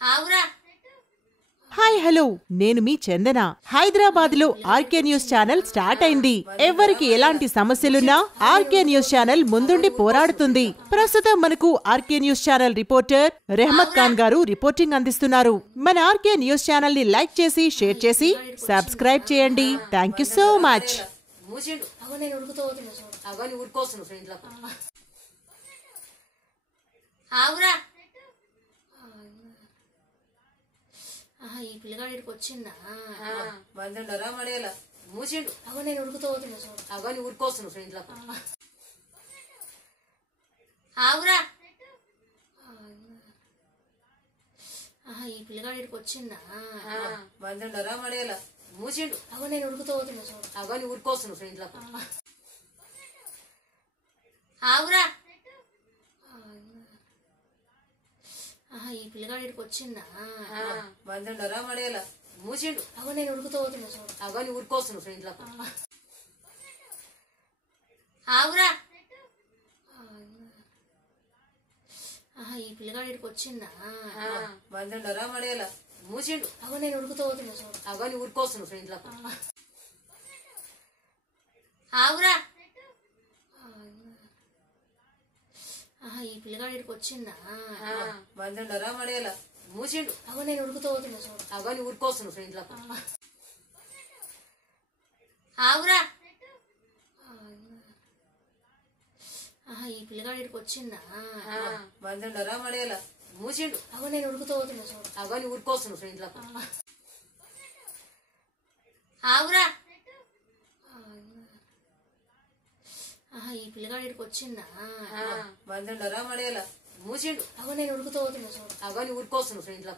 ఆవురా. Hi hello, నేను మీ చందన. హైదరాబాద్ లో RK news channel start అయింది. ఎవరికి ఎలాంటి సమస్యలున్నా ఆర్కే న్యూస్ ఛానల్ ముందుండి పోరాడుతుంది. ప్రస్తుతం మనకు RK news channel reporter Rehmat Khan గారు రిపోర్టింగ్ అందిస్తున్నారు. మన ఆర్కే న్యూస్ ఛానల్ ని లైక్ చేసి, షేర్ చేసి, సబ్స్క్రైబ్ చేయండి. Thank you so much. మూసిండు అగో నేను ఉడుకుతోతున్నా చూడు. అగో నీ ఉరుకోస్తున్నావు ఫ్రెండ్లో. ఆవురా. ఈ పిల్లగాడు ఇక్కడికి వచ్చిందా? మందుండరా మడేలా మూసిండు అగో నేను ఉడుకుతోతున్నా చూడు. అగో నీ ఉరుకోస్తున్నావు ఫ్రెండ్లో. ఆవురా. ఈ పిల్లగాడు ఇక్కడికి వచ్చిందా? మందుండరా మడేలా మూసిండు అగో నేను ఉడుకుతోతున్నా చూడు. అగో నీ ఉరుకోస్తున్నావు ఫ్రెండ్లో. ఆవురా. ఈ పిల్లగాడు ఇక్కడికి వచ్చిందా? మందుండరా మడేలా మూసిండు అగో నేను ఉడుకుతోతున్నా చూడు. అగో నీ ఉరుకోస్తున్నావు ఫ్రెండ్లో. ఆవురా. ఈ పిల్లగాడు ఇక్కడికి వచ్చిందా? మందుండరా మడేలా మూసిండు అగో నేను ఉడుకుతోతున్నా చూడు. అగో నీ ఉరుకోస్తున్నావు ఫ్రెండ్లో. ఆవురా. ఈ పిల్లగాడు ఇక్కడికి వచ్చిందా? మందుండరా మడేలా మూసిండు అగో నేను ఉడుకుతోతున్నా చూడు. అగో నీ ఉరుకోస్తున్నావు ఫ్రెండ్లో. ఆవురా. ఈ పిల్లగాడు ఇక్కడికి వచ్చిందా? మందుండరా మడేలా మూసిండు అగో నేను ఉడుకుతోతున్నా చూడు. అగో నీ ఉరుకోస్తున్నావు ఫ్రెండ్లో. ఆవురా. ఈ పిల్లగాడు ఇక్కడికి వచ్చిందా? మందుండరా మడేలా మూసిండు అగో నేను ఉడుకుతోతున్నా చూడు. అగో నీ ఉరుకోస్తున్నావు ఫ్రెండ్లో.